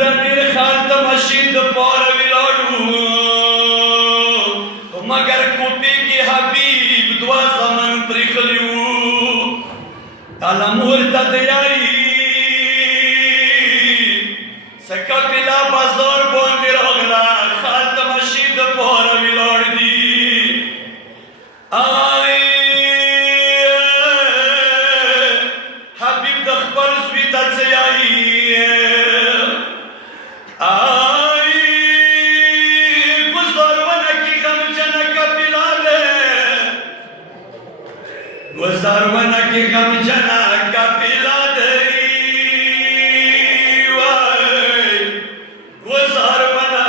ګوره ډېر ښار ته مشي د پاره ولاړو مګر کوپې کې حبیب دوه زمن پرېښلي وو تاله مور ته تیاري سکه پیلا بازار باندې راغله ښار ته مشي د پاره ولاړ دي حبیب د خپل زوی ته څه یایي گذارونه کی غم جنا کپیلا دی وای گذارونه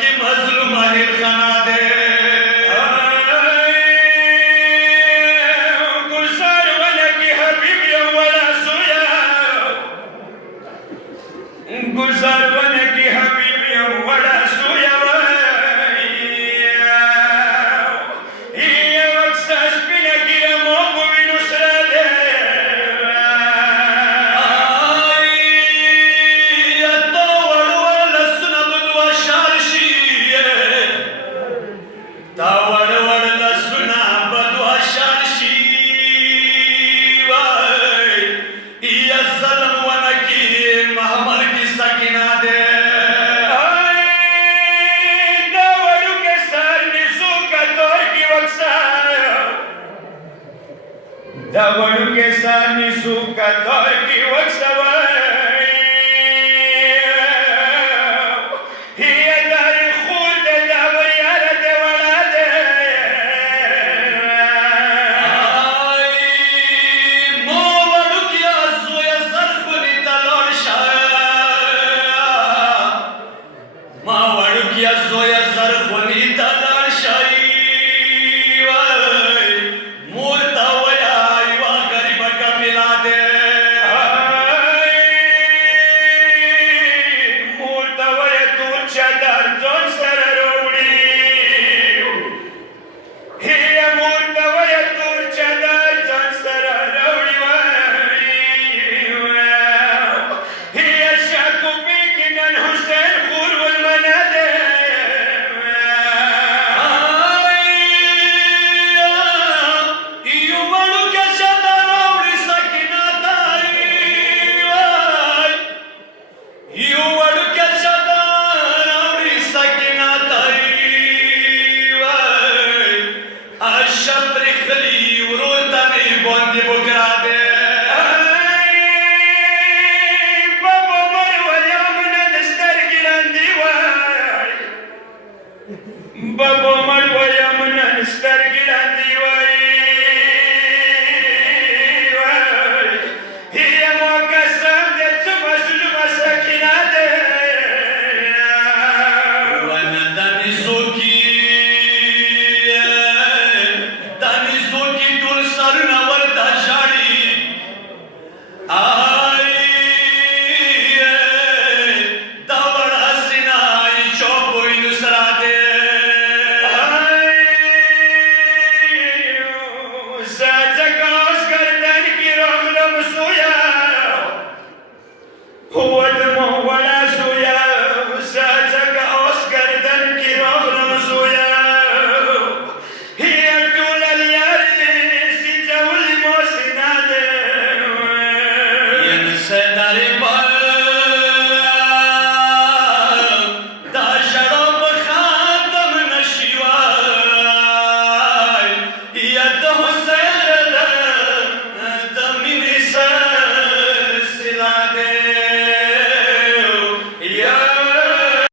کی مظلوم هر خنا دی گذارونه کی حبیب یو ولا سویا گذارونه کی حبیب یو ولا سویا دا وړو کې سر نیسو کتار کې وکسوه